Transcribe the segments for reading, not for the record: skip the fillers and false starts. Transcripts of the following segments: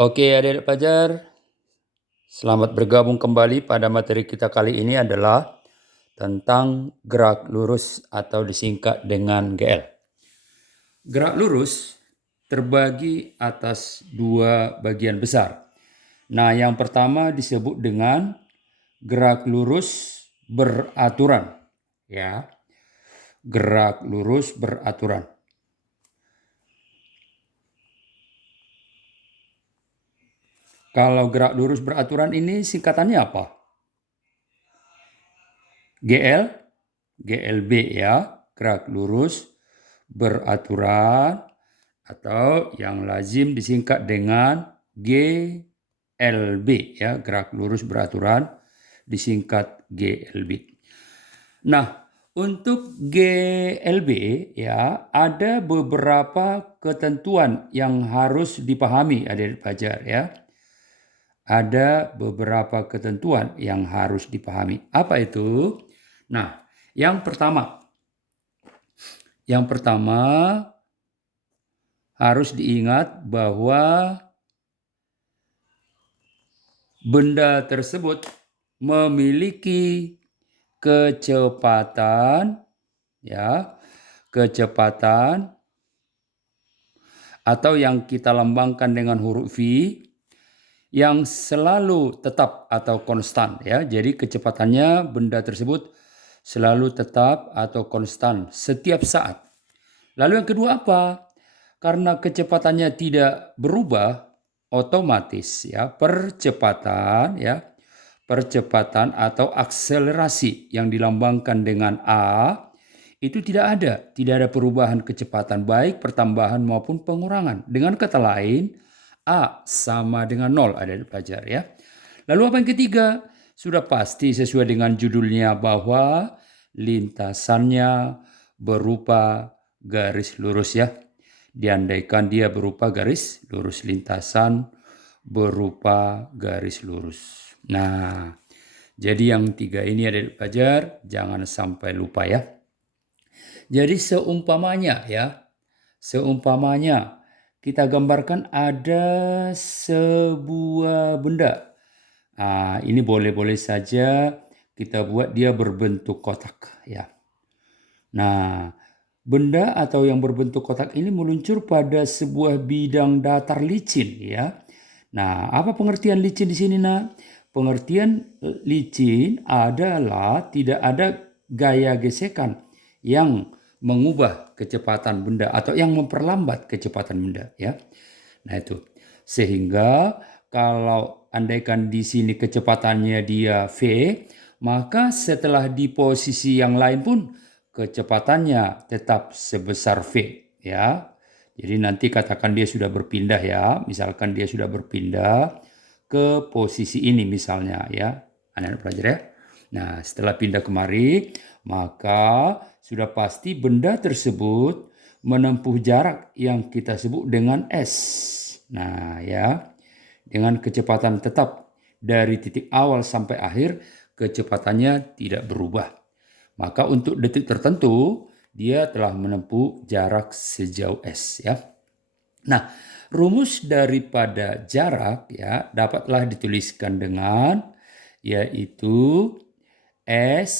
Oke adik-adik pelajar, selamat bergabung kembali pada materi kita kali ini adalah tentang gerak lurus atau disingkat dengan GL. Gerak lurus terbagi atas dua bagian besar. Nah, yang pertama disebut dengan gerak lurus beraturan. Ya, gerak lurus beraturan. Kalau gerak lurus beraturan ini singkatannya apa? GL, GLB ya, gerak lurus beraturan, atau yang lazim disingkat dengan GLB ya, gerak lurus beraturan disingkat GLB. Nah, untuk GLB ya ada beberapa ketentuan yang harus dipahami adik-adik pelajar ya. Ada beberapa ketentuan yang harus dipahami. Apa itu? Nah, yang pertama harus diingat bahwa benda tersebut memiliki kecepatan atau yang kita lambangkan dengan huruf V yang selalu tetap atau konstan ya. Jadi kecepatannya benda tersebut selalu tetap atau konstan setiap saat. Lalu yang kedua apa? Karena kecepatannya tidak berubah, otomatis ya percepatan atau akselerasi yang dilambangkan dengan A itu tidak ada perubahan kecepatan baik pertambahan maupun pengurangan. Dengan kata lain, A sama dengan 0 adik-adik pelajar ya. Lalu apa yang ketiga? Sudah pasti sesuai dengan judulnya bahwa lintasannya berupa garis lurus ya. Diandaikan dia berupa garis lurus, lintasan berupa garis lurus. Nah, jadi yang tiga ini adik-adik pelajar jangan sampai lupa ya. Jadi seumpamanya kita gambarkan ada sebuah benda. Ini boleh-boleh saja kita buat dia berbentuk kotak ya. Nah, benda atau yang berbentuk kotak ini meluncur pada sebuah bidang datar licin ya. Nah, apa pengertian licin di sini nak? Pengertian licin adalah tidak ada gaya gesekan yang mengubah kecepatan benda atau yang memperlambat kecepatan benda ya. Nah itu. Sehingga kalau andaikan di sini kecepatannya dia V, maka setelah di posisi yang lain pun kecepatannya tetap sebesar V ya. Jadi nanti katakan dia sudah berpindah ya, misalkan dia sudah berpindah ke posisi ini misalnya ya, anak-anak pelajar ya. Nah setelah pindah kemari, maka sudah pasti benda tersebut menempuh jarak yang kita sebut dengan S. Nah ya, dengan kecepatan tetap dari titik awal sampai akhir, kecepatannya tidak berubah. Maka untuk detik tertentu, dia telah menempuh jarak sejauh S ya. Nah, rumus daripada jarak ya dapatlah dituliskan dengan yaitu S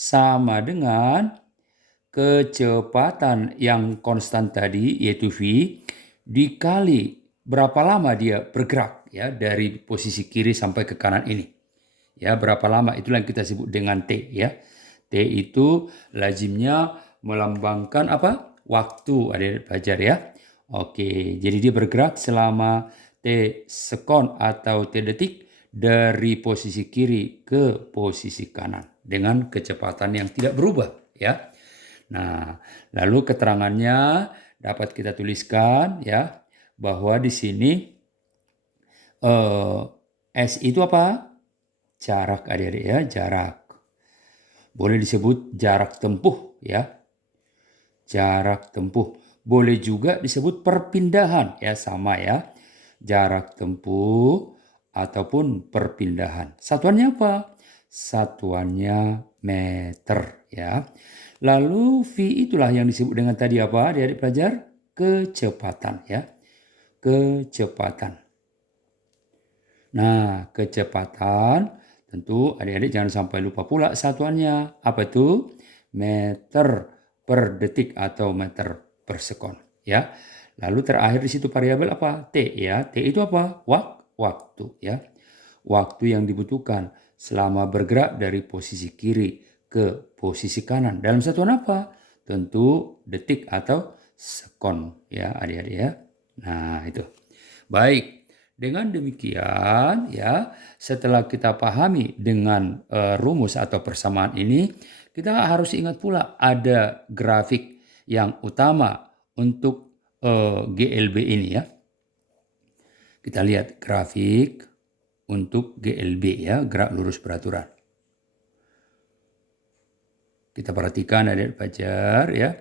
sama dengan kecepatan yang konstan tadi yaitu V dikali berapa lama dia bergerak ya dari posisi kiri sampai ke kanan ini. Ya, berapa lama itulah yang kita sebut dengan T ya. T itu lazimnya melambangkan apa? Waktu adik-adik pelajar ya. Oke, jadi dia bergerak selama T sekon atau T detik dari posisi kiri ke posisi kanan dengan kecepatan yang tidak berubah ya. Nah, lalu keterangannya dapat kita tuliskan ya bahwa di sini S itu apa? Jarak adik-adik ya, jarak. Boleh disebut jarak tempuh ya. Jarak tempuh. Boleh juga disebut perpindahan ya, sama ya. Jarak tempuh ataupun perpindahan. Satuannya apa? Satuannya meter ya. Lalu V itulah yang disebut dengan tadi apa? Adik-adik pelajar, kecepatan ya. kecepatan. Nah, kecepatan tentu adik-adik jangan sampai lupa pula satuannya. Apa itu? Meter per detik atau meter per sekon. Ya. Lalu terakhir di situ variabel apa? T ya. T itu apa? Waktu ya. Waktu yang dibutuhkan selama bergerak dari posisi kiri ke posisi kanan. Dalam satuan apa? Tentu detik atau sekon ya adik-adik ya. Nah, itu. Baik. Dengan demikian ya, setelah kita pahami dengan rumus atau persamaan ini, kita harus ingat pula ada grafik yang utama untuk GLB ini ya. Kita lihat grafik untuk GLB ya, gerak lurus beraturan. Kita perhatikan adik pelajar ya.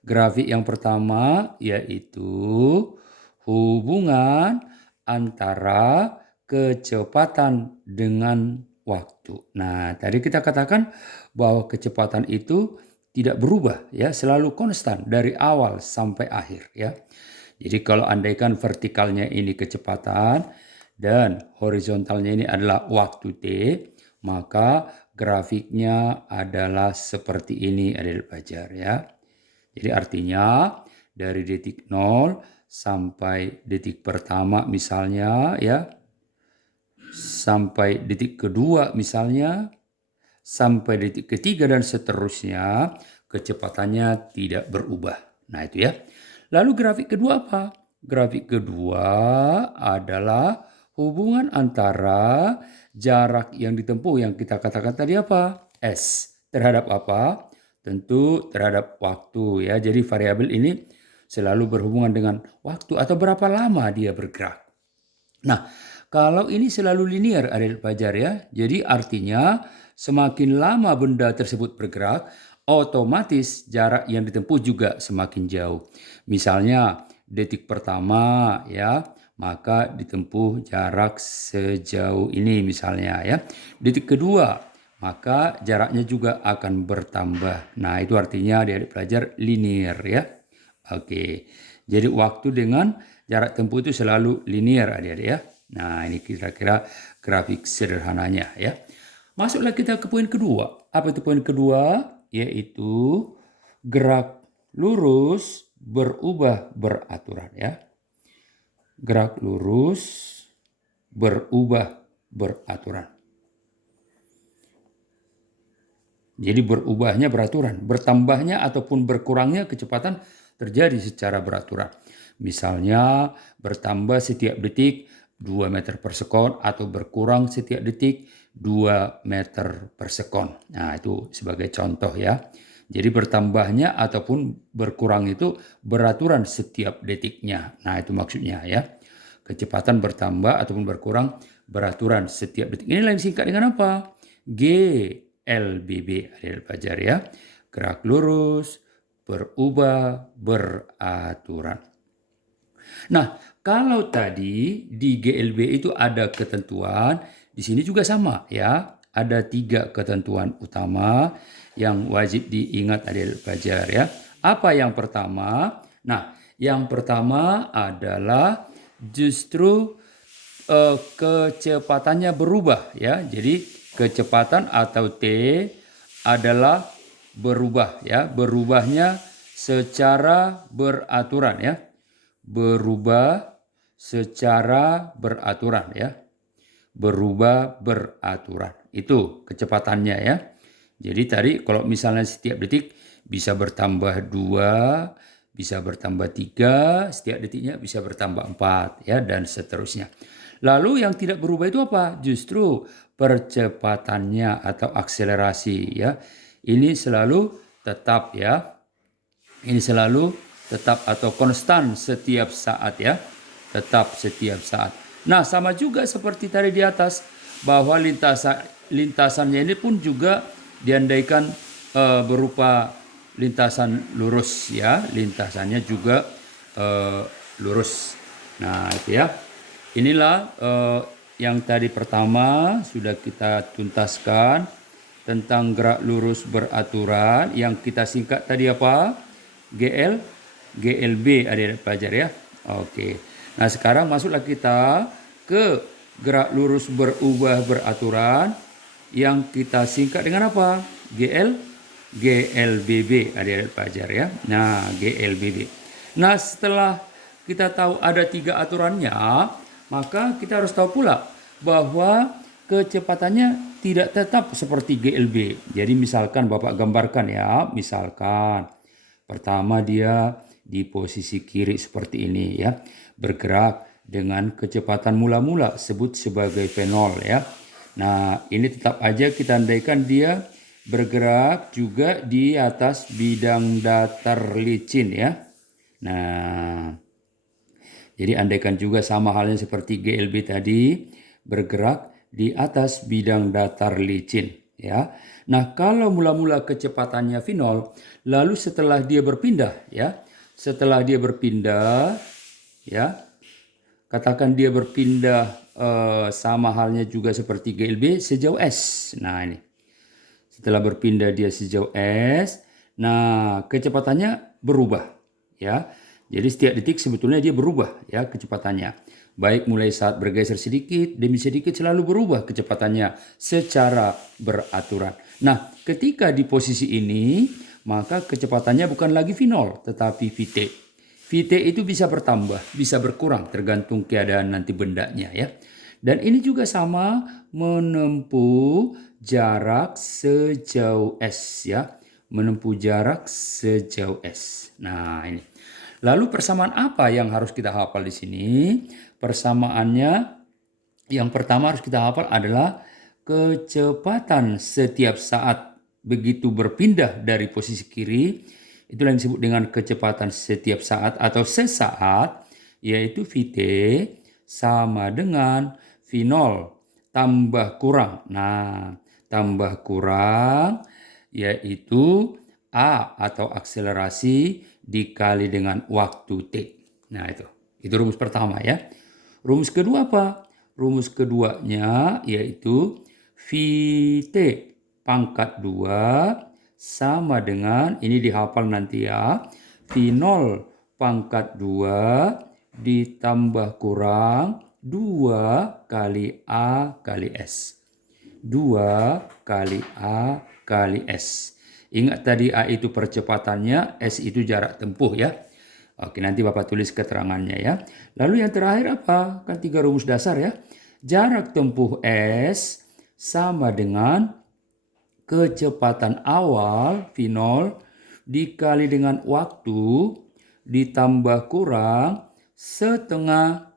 Grafik yang pertama yaitu hubungan antara kecepatan dengan waktu. Nah, tadi kita katakan bahwa kecepatan itu tidak berubah ya, selalu konstan dari awal sampai akhir ya. Jadi kalau andaikan vertikalnya ini kecepatan dan horizontalnya ini adalah waktu T, maka grafiknya adalah seperti ini adik pelajar ya. Jadi artinya dari detik 0 sampai detik pertama misalnya ya, sampai detik kedua misalnya, sampai detik ketiga dan seterusnya, kecepatannya tidak berubah. Nah itu ya. Lalu grafik kedua apa? Grafik kedua adalah hubungan antara jarak yang ditempuh yang kita katakan tadi apa? S. Terhadap apa? Tentu terhadap waktu ya. Jadi variabel ini selalu berhubungan dengan waktu atau berapa lama dia bergerak. Nah, kalau ini selalu linear adik pelajar ya. Jadi artinya semakin lama benda tersebut bergerak, otomatis jarak yang ditempuh juga semakin jauh. Misalnya detik pertama ya, maka ditempuh jarak sejauh ini misalnya ya. Detik kedua, maka jaraknya juga akan bertambah. Nah, itu artinya adik-adik pelajar linear ya. Oke, jadi waktu dengan jarak tempuh itu selalu linear adik-adik ya. Nah ini kira-kira grafik sederhananya ya. Masuklah kita ke poin kedua. Apa itu poin kedua? Yaitu gerak lurus berubah beraturan ya. Gerak lurus berubah beraturan. Jadi berubahnya beraturan, bertambahnya ataupun berkurangnya kecepatan terjadi secara beraturan. Misalnya bertambah setiap detik 2 meter per sekon atau berkurang setiap detik 2 meter per sekon. Nah itu sebagai contoh ya. Jadi bertambahnya ataupun berkurang itu beraturan setiap detiknya. Nah itu maksudnya ya. Kecepatan bertambah ataupun berkurang beraturan setiap detik. Ini lain singkat dengan apa? GLBB adik pelajar ya. Gerak lurus berubah beraturan. Nah, kalau tadi di GLB itu ada ketentuan, di sini juga sama ya. Ada 3 ketentuan utama yang wajib diingat adik pelajar ya. Apa yang pertama? Nah, yang pertama adalah justru kecepatannya berubah ya. Jadi kecepatan atau T adalah berubah ya, berubahnya secara beraturan ya. Berubah secara beraturan ya. Berubah beraturan. Itu kecepatannya ya. Jadi tadi kalau misalnya setiap detik bisa bertambah 2, bisa bertambah 3, setiap detiknya bisa bertambah 4 ya dan seterusnya. Lalu yang tidak berubah itu apa? Justru percepatannya atau akselerasi ya. Ini selalu tetap ya. Ini selalu tetap atau konstan setiap saat ya. Tetap setiap saat. Nah sama juga seperti tadi di atas. Bahwa lintasannya ini pun juga diandaikan berupa lintasan lurus ya. Lintasannya juga lurus. Nah itu ya. Inilah yang tadi pertama sudah kita tuntaskan tentang gerak lurus beraturan yang kita singkat tadi apa? GLB adik-adik pelajar ya. Oke. Nah, sekarang masuklah kita ke gerak lurus berubah beraturan yang kita singkat dengan apa? GLBB, adik-adik pelajar ya. Nah, GLBB. Nah, setelah kita tahu ada 3 aturannya, maka kita harus tahu pula bahwa kecepatannya tidak tetap seperti GLB. Jadi misalkan Bapak gambarkan ya, misalkan pertama dia di posisi kiri seperti ini ya, bergerak dengan kecepatan mula-mula sebut sebagai V0 ya. Nah, ini tetap aja kita andaikan dia bergerak juga di atas bidang datar licin ya. Nah, jadi andaikan juga sama halnya seperti GLB tadi, bergerak di atas bidang datar licin ya. Nah, kalau mula-mula kecepatannya V0, lalu setelah dia berpindah ya, setelah dia berpindah ya, katakan dia berpindah sama halnya juga seperti GLB sejauh S. Nah, ini. Setelah berpindah dia sejauh S, nah kecepatannya berubah ya. Jadi setiap detik sebetulnya dia berubah ya kecepatannya. Baik mulai saat bergeser sedikit demi sedikit selalu berubah kecepatannya secara beraturan. Nah, ketika di posisi ini, maka kecepatannya bukan lagi V0 tetapi Vt. Vt itu bisa bertambah, bisa berkurang tergantung keadaan nanti bendanya ya. Dan ini juga sama menempuh jarak sejauh S ya. Menempuh jarak sejauh S. Nah, ini. Lalu persamaan apa yang harus kita hafal di sini? Persamaannya yang pertama harus kita hafal adalah kecepatan setiap saat begitu berpindah dari posisi kiri. Itulah yang disebut dengan kecepatan setiap saat atau sesaat, yaitu Vt sama dengan V0 tambah kurang. Nah, tambah kurang yaitu A atau akselerasi dikali dengan waktu T. Nah, itu rumus pertama ya. Rumus kedua apa? Rumus keduanya yaitu Vt pangkat 2 sama dengan, ini dihafal nanti ya, V0 pangkat 2 ditambah kurang 2 kali A kali S. 2 kali A kali S. Ingat tadi A itu percepatannya, S itu jarak tempuh ya. Oke, nanti Bapak tulis keterangannya ya. Lalu yang terakhir apa? Kan 3 rumus dasar ya. Jarak tempuh S sama dengan kecepatan awal V0 dikali dengan waktu ditambah kurang setengah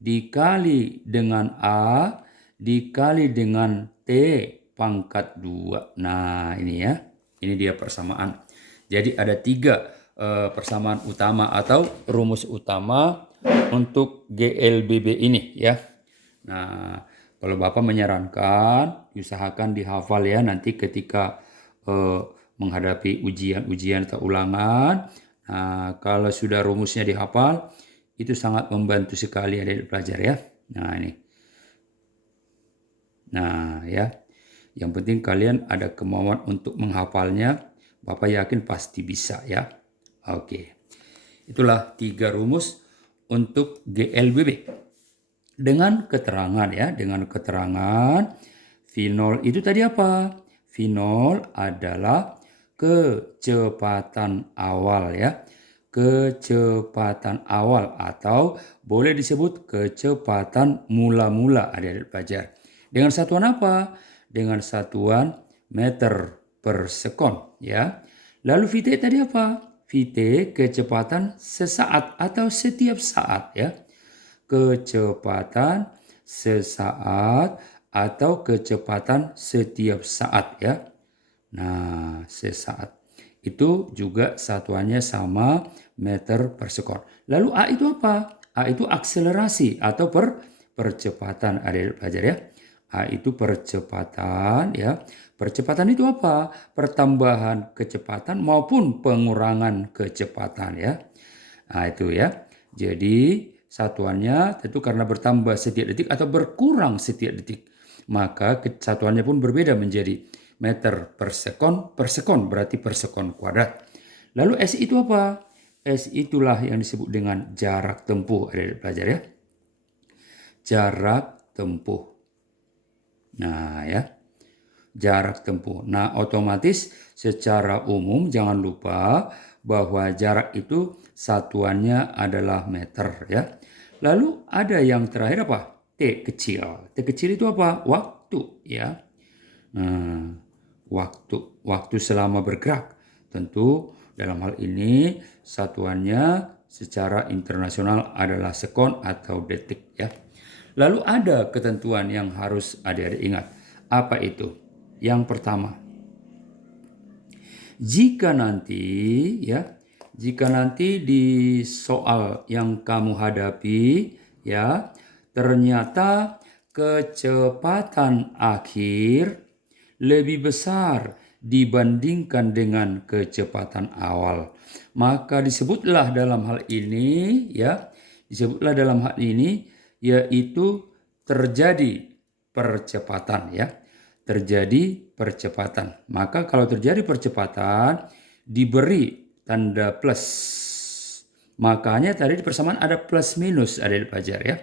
dikali dengan A dikali dengan T pangkat 2. Nah, ini ya. Ini dia persamaan. Jadi ada 3 persamaan utama atau rumus utama untuk GLBB ini ya. Nah, kalau Bapak menyarankan, usahakan dihafal ya nanti ketika menghadapi ujian-ujian atau ulangan. Nah, kalau sudah rumusnya dihafal, itu sangat membantu sekali adik pelajar ya. Nah, ini. Nah, ya. Yang penting kalian ada kemauan untuk menghafalnya. Bapak yakin pasti bisa ya. Oke. Itulah 3 rumus untuk GLBB. Dengan keterangan ya, dengan keterangan V0 itu tadi apa? V0 adalah kecepatan awal ya. Kecepatan awal atau boleh disebut kecepatan mula-mula adik-adik pelajar. Dengan satuan apa? Dengan satuan meter per sekon ya. Lalu Vt tadi apa? Vt kecepatan sesaat atau setiap saat ya. Kecepatan sesaat atau kecepatan setiap saat ya. Nah, sesaat. Itu juga satuannya sama meter per sekon. Lalu A itu apa? A itu akselerasi atau percepatan adik pelajar ya. A itu percepatan ya. Percepatan itu apa? Pertambahan kecepatan maupun pengurangan kecepatan ya. Nah, itu ya. Jadi satuannya tentu karena bertambah setiap detik atau berkurang setiap detik. Maka satuannya pun berbeda menjadi meter per sekon berarti per sekon kuadrat. Lalu S itu apa? S itulah yang disebut dengan jarak tempuh. Adik-adik pelajar ya. Jarak tempuh. Nah ya. Jarak tempuh. Nah otomatis secara umum jangan lupa bahwa jarak itu satuannya adalah meter ya. Lalu ada yang terakhir apa? T kecil. T kecil itu apa? Waktu ya. Nah, waktu selama bergerak. Tentu dalam hal ini satuannya secara internasional adalah sekon atau detik ya. Lalu ada ketentuan yang harus adik-adik ingat. Apa itu? Yang pertama, jika nanti di soal yang kamu hadapi ya, ternyata kecepatan akhir lebih besar dibandingkan dengan kecepatan awal, maka disebutlah dalam hal ini yaitu terjadi percepatan ya. Terjadi percepatan. Maka kalau terjadi percepatan diberi tanda plus. Makanya tadi di persamaan ada plus minus, ada di pelajar ya.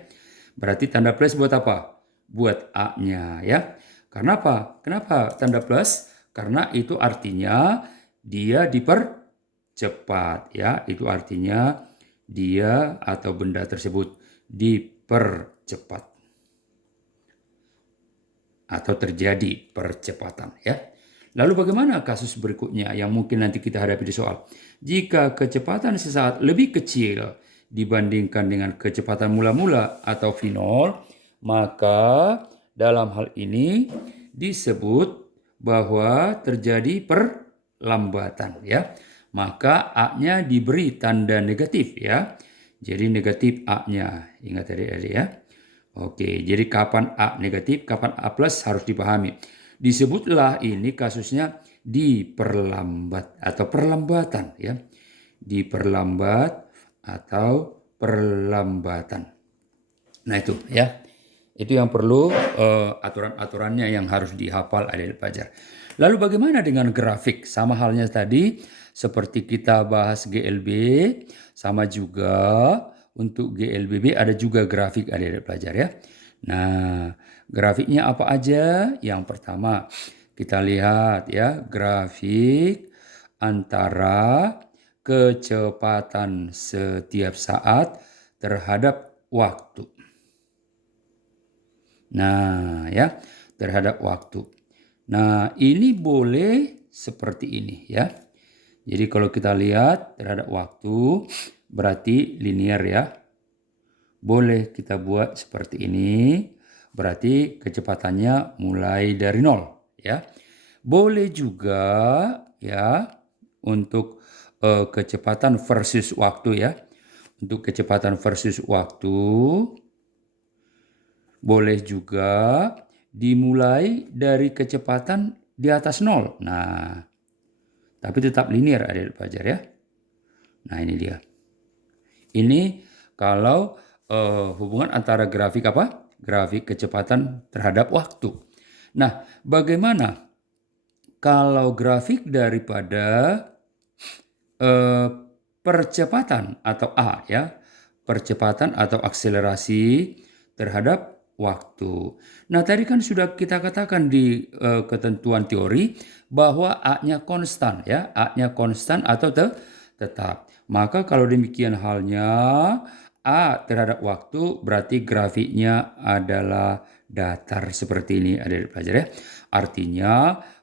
Berarti tanda plus buat apa? Buat A-nya ya. Kenapa? Kenapa tanda plus? Karena itu artinya dia dipercepat ya. Itu artinya dia atau benda tersebut dipercepat atau terjadi percepatan ya. Lalu bagaimana kasus berikutnya yang mungkin nanti kita hadapi di soal? Jika kecepatan sesaat lebih kecil dibandingkan dengan kecepatan mula-mula atau V0, maka dalam hal ini disebut bahwa terjadi perlambatan ya. Maka A-nya diberi tanda negatif ya. Jadi negatif A-nya. Ingat adik-adik ya. Oke, jadi kapan A negatif, kapan A plus harus dipahami. Disebutlah ini kasusnya diperlambat atau perlambatan ya. Diperlambat atau perlambatan. Nah itu ya. Itu yang perlu aturan-aturannya yang harus dihafal adik-adik pelajar. Lalu bagaimana dengan grafik? Sama halnya tadi seperti kita bahas GLB, sama juga untuk GLBB ada juga grafik adik-adik pelajar ya. Nah, grafiknya apa aja? Yang pertama kita lihat ya, grafik antara kecepatan setiap saat terhadap waktu. Nah, ya, terhadap waktu. Nah, ini boleh seperti ini ya. Jadi kalau kita lihat terhadap waktu berarti linear ya. Boleh kita buat seperti ini. Berarti kecepatannya mulai dari 0 ya. Boleh juga ya untuk kecepatan versus waktu ya. Untuk kecepatan versus waktu boleh juga dimulai dari kecepatan di atas 0. Nah, tapi tetap linear adik-adik pelajar ya. Nah ini dia. Ini kalau hubungan antara grafik apa? Grafik kecepatan terhadap waktu. Nah bagaimana kalau grafik daripada percepatan atau A ya. Percepatan atau akselerasi terhadap waktu. Nah tadi kan sudah kita katakan di ketentuan teori bahwa A-nya konstan ya. A-nya konstan atau tetap. Maka kalau demikian halnya A terhadap waktu berarti grafiknya adalah datar seperti ini adik-adik pelajar ya. Artinya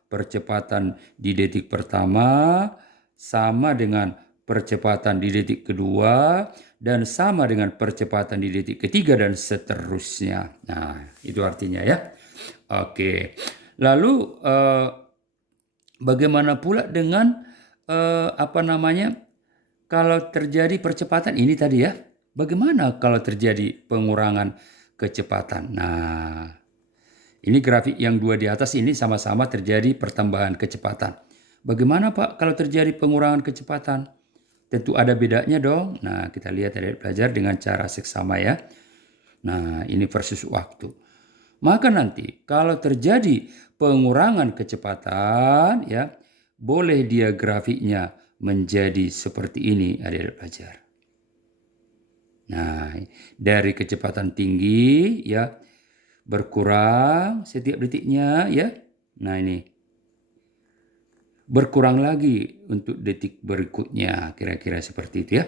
percepatan di detik pertama sama dengan percepatan di detik kedua dan sama dengan percepatan di detik ketiga dan seterusnya. Nah, itu artinya ya. Oke. Lalu bagaimana pula dengan kalau terjadi percepatan ini tadi ya. Bagaimana kalau terjadi pengurangan kecepatan? Nah, ini grafik yang dua di atas ini sama-sama terjadi pertambahan kecepatan. Bagaimana Pak kalau terjadi pengurangan kecepatan? Tentu ada bedanya dong. Nah, kita lihat adik pelajar dengan cara seksama ya. Nah, ini versus waktu. Maka nanti kalau terjadi pengurangan kecepatan ya, boleh dia grafiknya menjadi seperti ini adik-adik pelajar. Nah, dari kecepatan tinggi ya berkurang setiap detiknya ya. Nah, ini berkurang lagi untuk detik berikutnya, kira-kira seperti itu ya.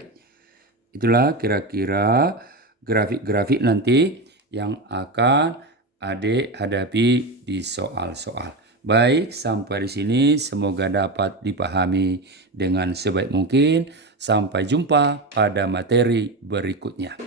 Itulah kira-kira grafik-grafik nanti yang akan adik hadapi di soal-soal. Baik, sampai di sini semoga dapat dipahami dengan sebaik mungkin. Sampai jumpa pada materi berikutnya.